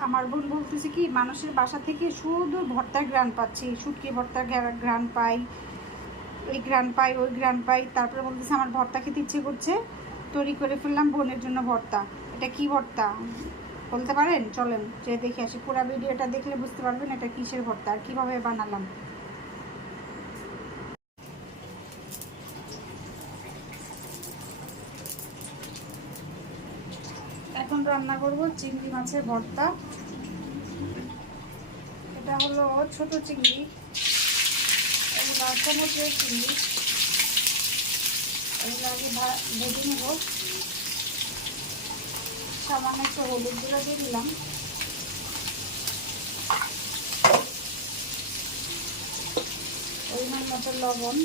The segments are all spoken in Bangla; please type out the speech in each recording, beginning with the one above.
আমার বোন বলতেছে কি, মানুষের বাসা থেকে শুধু ভর্তার গ্রান পাচ্ছি, শুটকি ভর্তার গ্রা- গ্রান পাই, এই গ্রান পাই, ওই গ্রান পাই, তারপরে বলতেছে আমার ভর্তা খেতে ইচ্ছে করছে, তৈরি করে ফেললাম বোনের জন্য ভর্তা। এটা কি ভর্তা? বলতে পারেন? চলেন যে দেখে আসি। পুরো ভিডিওটা দেখলে বুঝতে পারবেন এটা কিসের ভর্তা আর কীভাবে বানালাম। এখন রান্না করব চিংড়ি মাছের ভর্তা। এটা হলো ছোট চিংড়ি। এগুলো সমুদ্রের চিংড়ি। এগুলো আগে ভেজে নেব। সামান্য একটু হলুদ গুঁড়ো দিয়ে দিলাম। পরিমাণ মতো লবণ।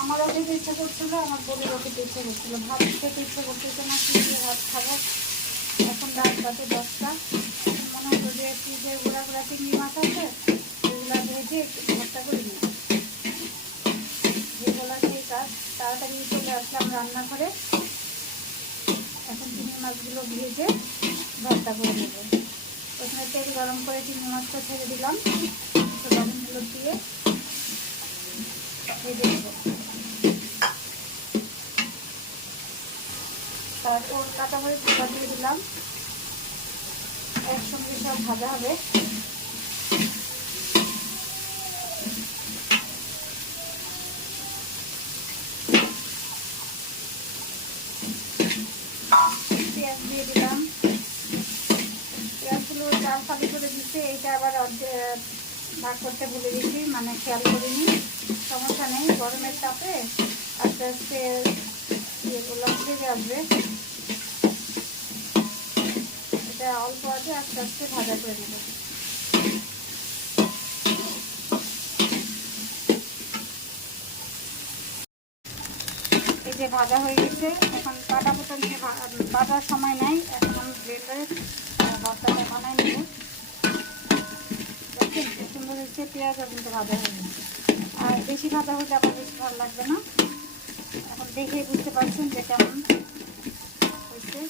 আমারও খেতে ইচ্ছে করছিল, আমার বোনেরও খেতে ইচ্ছে করছিল। ভাত খেতে ইচ্ছে করতেছে না কি ভাত খাব। এখন রাত বাজে দশটা। মনে হলো যে ফ্রিজের গুঁড়া গুঁড়া চিংড়ি মাছ আছে, ওগুলা ভেজে একটু ভর্তা করে নিই। যেগুলো দিয়ে কাজ, তাড়াতাড়ি চলে আসলাম রান্নাঘরে। এখন চিংড়ি মাছগুলো ভেজে ভর্তা করে নেব। প্রথমে তেল গরম করে চিংড়ি মাছটা ছেড়ে দিলাম। একটু লবণগুলো দিয়ে ভেজে তারপর কাঁচামরিচ গুঁড়া দিয়ে দিলাম। একসঙ্গে সব ভাজা হবে। পেঁয়াজ দিয়ে দিলাম। পেঁয়াজগুলো চাল ফালি করে দিচ্ছে এইটা আবার অর্ধেক ভাগ করতে ভুলে গেছি মানে খেয়াল করিনি। গরমের তাপে আস্তে আস্তে ইয়েগুলো ভেজে আসবে এটা অল্প আছে, আস্তে আস্তে ভাজা করে নেব। এই যে ভাজা হয়ে গেছে, এখন কাটা পোটা নিয়ে বাটার সময় নাই, এখন আমি ব্লেন্ডারে বানাই নেব। দেখছেন কি সুন্দর হচ্ছে পেঁয়াজও কিন্তু ভাজা হয়ে গেছে। আর বেশি ভাজা হলে আবার বেশি ভালো লাগবে না। এখন দেখে বুঝতে পারছেন যে কেমন হয়েছে।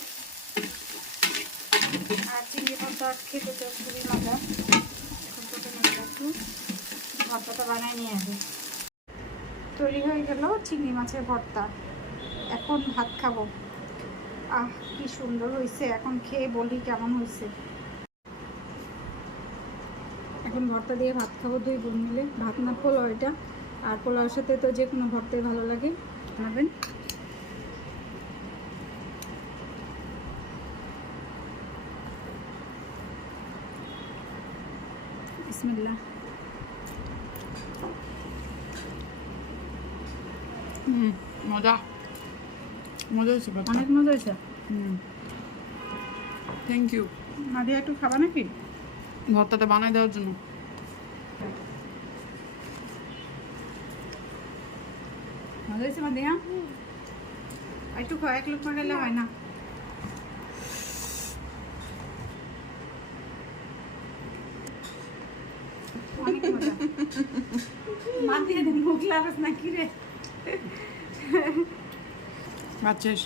আর চিংড়ি ভর্তা খেতে তো খুবই মজা। এখন তোকে একটু ভর্তাটা বানাই নিয়ে আসবে তৈরি হয়ে গেল চিংড়ি মাছের ভর্তা। এখন ভাত খাব। আহ, কি সুন্দর হয়েছে। এখন খেয়ে বলি কেমন হয়েছে। এখন ভর্তা দিয়ে ভাত খাব দুই বোন মিলে। ভাত না পোলাও এটা। আর পোলাওর সাথে তো যে কোনো ভর্তাই ভালো লাগে। বিসমিল্লাহ। হুম মজা। মজা হয়েছে অনেক মজা হয়েছে। হুম। থ্যাংক ইউ নাদিয়া একটু খাবা নাকি? ভর্তাটা বানাই দেওয়ার জন্য। মজা হয়েছে নাদিয়া একটু খাও এক লোক গেলে হয় না। অনেক মজা। মা দিয়ে মুখ না রে? শেষ।